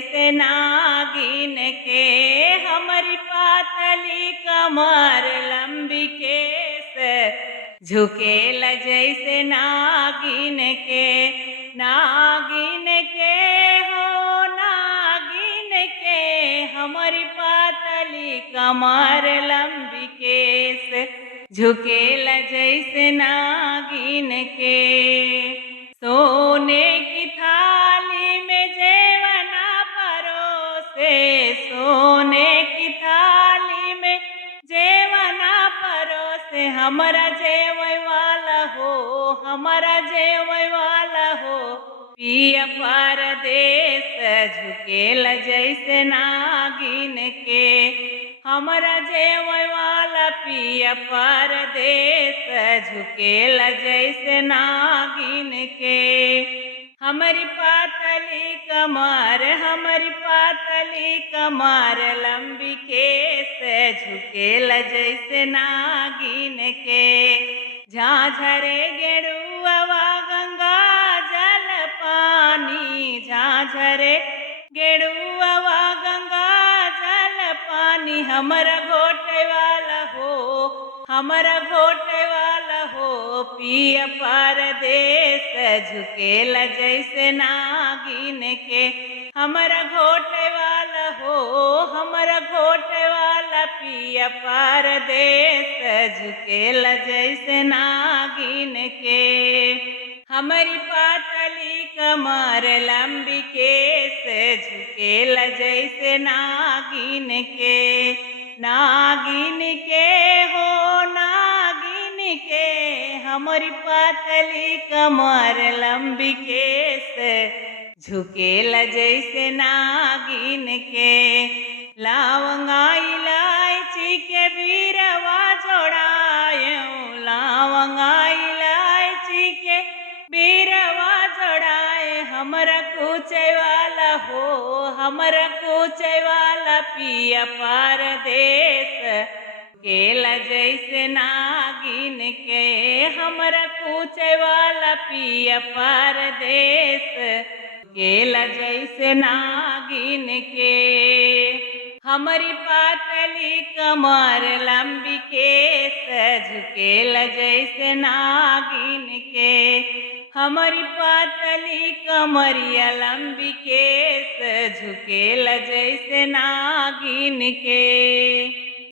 जैसे नागिन के, हमारी पातली कमर लंबी केस झुकेल जैसे नागिन के। नागिन के हो नागिन के, हमारी पातली कमर लंबी केस झुकेल जैसे नागिन के। सोने की थाली में जेवना परोसे, सोने की थाली में जेवना परोसे, हमारा जेवै वाला हो, हमारा जेवै वाला हो, पिया परदेस झुकेल जैसे नागिन के। हमारा जेवै वाला पिया परदेस झुकेल जैसे नागिन के। हमारी पातली कमर, हमारी पातली कमर लंबी केस झुकेल जैसे नागिन के। झांझरे गेरुआ गंगा जल पानी, झांझरे गेरुआ गंगा जल पानी, हमारा घोटे वाला हो, हमारा घोटे वाला हो, पिया परदेस झुकेल जैसे नागिन के। हमारा घोटे वाला हो, हमारा घोटे वाला, पिया परदेस झुकेल जैसे नागिन के। हमारी पातली कमर लंबी केस झुकेल जैसे नागिन के। नागिन के हो नागिन के, हमारी पातली कमर लंबी केस झुकेल जैसे नागिन के। लवंगा इलायची के बीरवा जोड़ायूं, लवंगा इलायची के बीरवा जोड़ाए, हमारा कूचे वाला हो, हमारा कूचे वाला, पिया परदेस झुकेल जैसे नागिन के। हमारा कूचे वाला पिया परदेस झुकेल जैसे नागिन के। हमारी पातली कमर लंबी केस झुकेल जैसे नागिन के। हमारी पातली कमरिया लंबी केस झुकेल जैसे नागिन के।